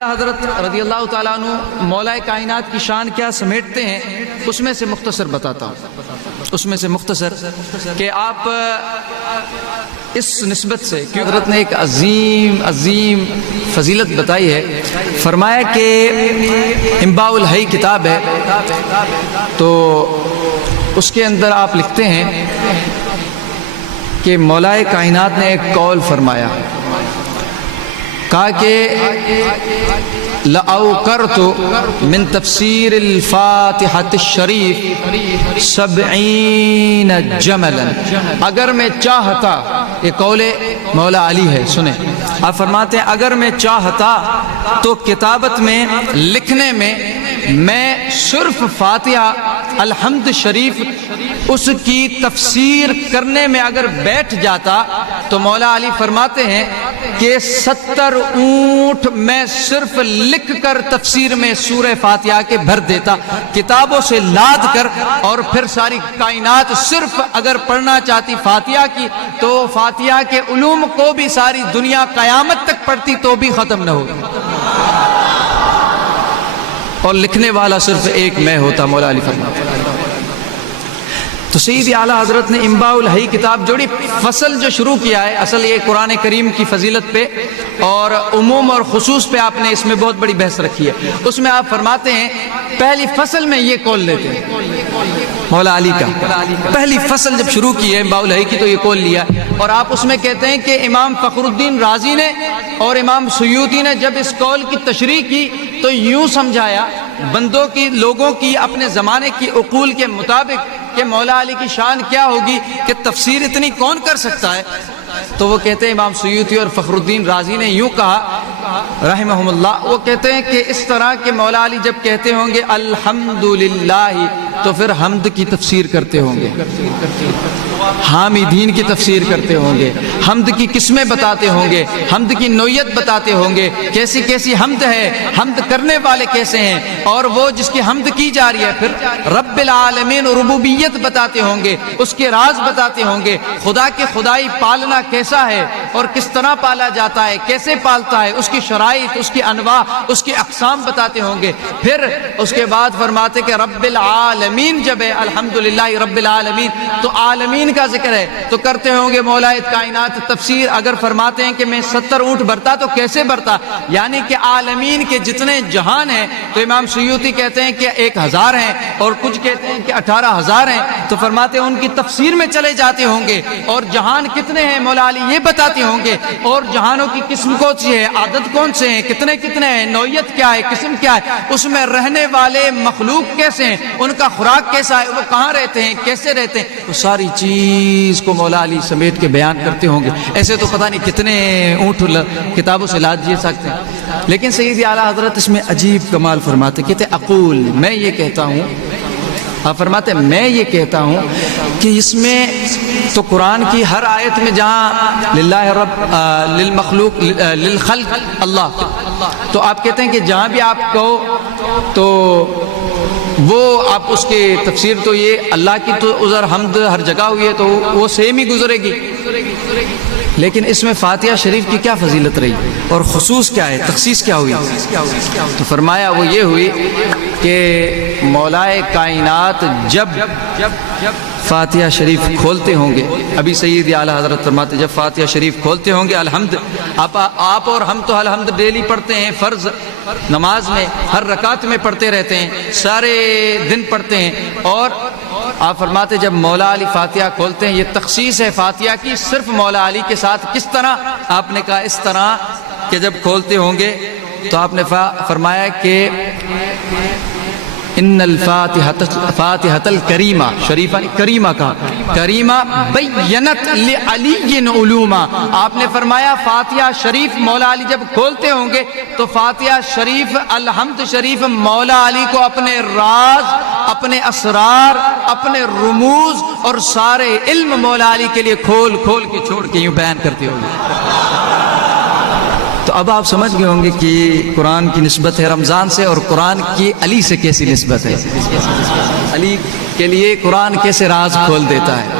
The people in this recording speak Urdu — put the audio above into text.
حضرت رضی اللہ تعالیٰ عنہ مولا کائنات کی شان کیا سمیٹتے ہیں، اس میں سے مختصر بتاتا ہوں، اس میں سے مختصر کہ آپ اس نسبت سے، کہ حضرت نے ایک عظیم فضیلت بتائی ہے، فرمایا کہ انباء الحی کتاب ہے، تو اس کے اندر آپ لکھتے ہیں کہ مولا کائنات نے ایک قول فرمایا، کہا کہ لَأَوْقَرْتُ مِن تفسیر الفاتحۃ الشریف 70 جملا، اگر میں چاہتا، یہ قول مولا علی ہے، سنیں، آپ فرماتے ہیں اگر میں چاہتا تو کتابت میں، لکھنے میں صرف فاتحہ الحمد شریف اس کی تفسیر کرنے میں اگر بیٹھ جاتا تو مولا علی فرماتے ہیں کہ 70 اونٹ میں صرف لکھ کر تفسیر میں سورہ فاتحہ کے بھر دیتا، کتابوں سے لاد کر، اور پھر ساری کائنات صرف اگر پڑھنا چاہتی فاتحہ کی تو فاتحہ کے علوم کو بھی ساری دنیا قیامت تک پڑھتی تو بھی ختم نہ ہوگی، اور لکھنے والا صرف ایک میں ہوتا، مولا علی فرماتے ہیں۔ تو سیدی اعلیٰ حضرت نے انباء الحی کتاب جوڑی، فصل جو شروع کیا ہے، اصل یہ قرآن کریم کی فضیلت پہ اور عموم اور خصوص پہ آپ نے اس میں بہت بڑی بحث رکھی ہے، اس میں آپ فرماتے ہیں پہلی فصل میں یہ قول لیتے ہیں مولا علی کا، پہلی فصل جب شروع کی ہے انباء الحی کی تو یہ قول لیا، اور آپ اس میں کہتے ہیں کہ امام فخر الدین رازی نے اور امام سیوطی نے جب اس قول کی تشریح کی تو یوں سمجھایا بندوں کی، لوگوں کی، اپنے زمانے کی عقول کے مطابق کہ مولا علی کی شان کیا ہوگی کہ تفسیر اتنی کون کر سکتا ہے، تو وہ کہتے ہیں امام سیوطی اور فخر الدین رازی نے یوں کہا رحمہم اللہ، وہ کہتے ہیں کہ اس طرح کہ مولا علی جب کہتے ہوں گے الحمدللہ تو پھر حمد کی تفسیر کرتے ہوں گے، حامدین کی تفسیر کرتے ہوں گے، حمد کی قسمیں بتاتے ہوں گے، حمد کی نوعیت بتاتے ہوں گے، کیسی کیسی حمد ہے، حمد کرنے والے کیسے ہیں، اور وہ جس کی حمد کی جا رہی ہے، پھر رب العالمین ربوبیت بتاتے ہوں گے، اس کے راز بتاتے ہوں گے، خدا کے خدائی پالنا کیسا ہے اور کس طرح پالا جاتا ہے، کیسے پالتا ہے، اس کی شرائط، اس کی انواع، اس کی اقسام بتاتے ہوں گے، پھر اس کے بعد فرماتے کہ رب العالمین جب ہے الحمدللہ رب العالمین تو عالمین کا ذکر ہے تو کرتے ہوں گے مولا کائنات تفسیر، اگر فرماتے ہیں کہ میں 70 اونٹ بھرتا تو کیسے بھرتا، یعنی کہ عالمین کے جتنے جہان ہیں، تو امام سیوطی کہتے ہیں کہ 1000 ہیں اور کچھ کہتے ہیں کہ 18000 ہیں، تو فرماتے ہیں ان کی تفسیر میں چلے جاتے ہوں گے، اور جہان کتنے ہیں مولا علی یہ بتاتے ہوں گے، اور جہانوں کی قسم کون سی ہے، عدد کون سے ہیں، کتنے ہیں، نوعیت کیا ہے، قسم کیا ہے، اس میں رہنے والے مخلوق کیسے ہیں، ان کا خوراک کیسا ہے، وہ کہاں رہتے ہیں، کیسے رہتے ہیں، وہ ساری چیز کو مولا علی سمیٹ کے بیان کرتے ہوں گے۔ ایسے تو پتہ نہیں کتنے اونٹ کتابوں سے لاد جی سکتے ہیں، لیکن سیدی اعلیٰ حضرت اس میں عجیب کمال فرماتے، کہتے اقول، میں یہ کہتا ہوں، آپ فرماتے ہیں میں یہ کہتا ہوں کہ اس میں تو قرآن کی ہر آیت میں جہاں للہ رب للمخلوق للخلق اللہ، تو آپ کہتے ہیں کہ جہاں بھی آپ کہو تو وہ آپ اس کی تفسیر تو یہ اللہ کی تو ادھر حمد ہر جگہ ہوئی ہے تو وہ سیم ہی گزرے گی، لیکن اس میں فاتحہ شریف کی کیا فضیلت رہی اور خصوص کیا ہے، تخصیص کیا ہوئی، تو فرمایا وہ یہ ہوئی کہ مولا کائنات جب فاتحہ شریف کھولتے ہوں گے، ابھی سید اعلیٰ حضرت فرماتے جب فاتحہ شریف کھولتے ہوں گے، الحمد آپ اور ہم تو الحمد ڈیلی پڑھتے ہیں، فرض نماز میں ہر رکعت میں پڑھتے رہتے ہیں، سارے دن پڑھتے ہیں، اور آپ فرماتے جب مولا علی فاتحہ کھولتے ہیں، یہ تخصیص ہے فاتحہ کی صرف مولا علی کے ساتھ، کس طرح، آپ نے کہا اس طرح کہ جب کھولتے ہوں گے تو آپ نے فرمایا کہ ان الفاتحۃ الکریمہ، شریفہ کریمہ کا کریمہ بینت لعلی علوما، آپ نے فرمایا فاتحہ شریف مولا علی جب کھولتے ہوں گے تو فاتحہ شریف الحمد شریف مولا علی کو اپنے راز، اپنے اسرار، اپنے رموز اور سارے علم مولا علی کے لیے کھول کھول کے چھوڑ کے یوں بیان کرتے ہوں گے۔ تو اب آپ سمجھ گئے ہوں گے کہ قرآن کی نسبت ہے رمضان سے، اور قرآن کی علی سے کیسی نسبت ہے، علی کے لیے قرآن کیسے راز کھول دیتا ہے۔